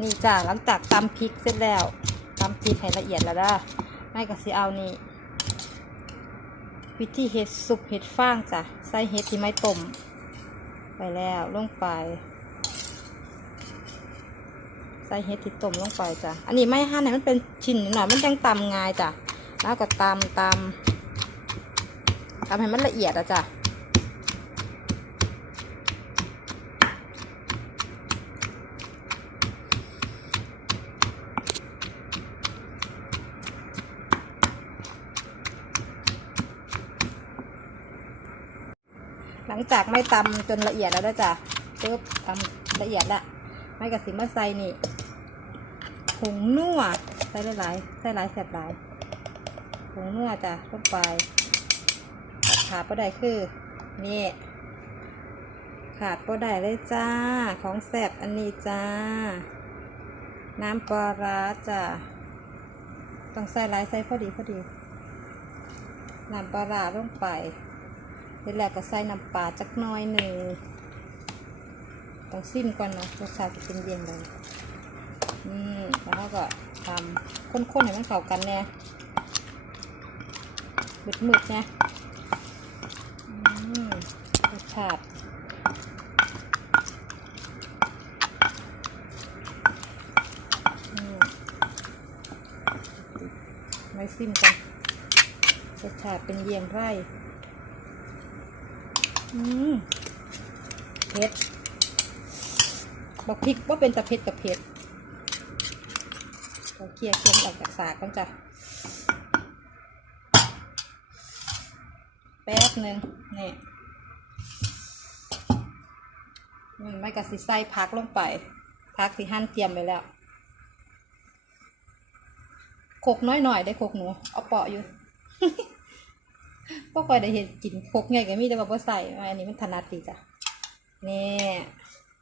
นี่จ้ะหลังจากตำพริกเสร็จแล้วตำพริกให้ละเอียดแล้วนะไม่ก็สิเอานี่วิธีเห็ดซุปเห็ดฟางจ้ะใส่เห็ดที่ไม่ต้มไปแล้วลงไปใส่เห็ดที่ต้มลงไปจ้ะอันนี้ไม่หั่นให้มันเป็นชิ้นหน่อยมันจังตำง่ายจ้ะแล้วก็ตำตำตำให้มันละเอียดอะจ้ะ ลังจากไม่ตำจนละเอียดแล้วนะจ้ะปึ๊บตำละเอียดละไม่กระสิมาใส่นี่ผงนัวใส่หลายใส่หลายแสบหลายผงนัวจ้ะลงไปขาดก็ได้คือ นี่ ขาดก็ได้เลยจ้า ของแสบอันนี้จ้า น้ำปลาร้าจ้ะต้องใส่หลายใส่พอดีพอดีน้ำปลาร้าลงไป เสร็จแล้วก็ใส่น้ำปลาจักน้อยหนึ่งต้องซิมก่อนเนาะรสชาติจะเป็นเย็นเลยอืมแล้วก็ทำข้นๆให้มันเข้ากันแน่มืดๆนะอืมรสชาติไม่ซิมกันรสชาติเป็นเยี่ยงไร อืมเผ็ดบอกพริกว่าเป็นตะเผ็ดกับเผ็ดเราเคลียร์เค็มออกจากสากก่อนจ้ะแป๊บหนึ่งนี่ไม่กระสิใส่พักลงไป พักที่หั่นเตรียมไปแล้วโคกน้อยหน่อยได้โคกหนู เอาเปาะอยู่ ก็คอยได้เห็นกินโคกไงก็มีแต่ว่าบ่ใส่อันนี้มันถนัดดีจ้ะนี่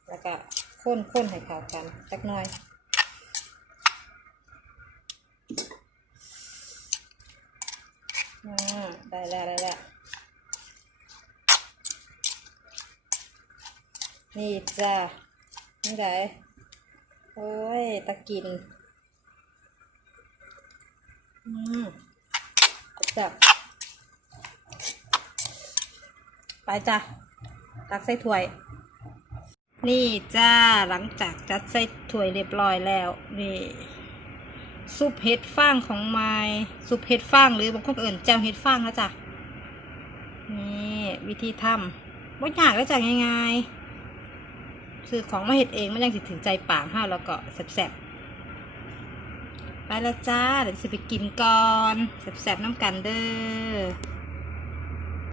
แล้วก็ข้นข้นให้เข้ากันจักหน่อยอ่าได้แล้วได้แล้วนี่จ้ะนี่ไดโอ้ยตะกิน อืมจับ ไปจ้ะตักใส่ถ้วย นี่จ้าหลังจากจัดใส่ถ้วยเรียบร้อยแล้วนี่ซุปเห็ดฟางของไม้ซุปเห็ดฟางหรือบางคนก็เอื่นแจ่วเห็ดฟางนะจ้ะนี่วิธีทำว่ยากแล้วจ้ะง่ายๆซื้อของมาเห็ดเองมันยังสิถึงใจปากห้าแล้วก็แซ่บๆไปแล้วจ้าเดี๋ยวจะไปกินก่อนแซ่บๆน้ำกันเด้อ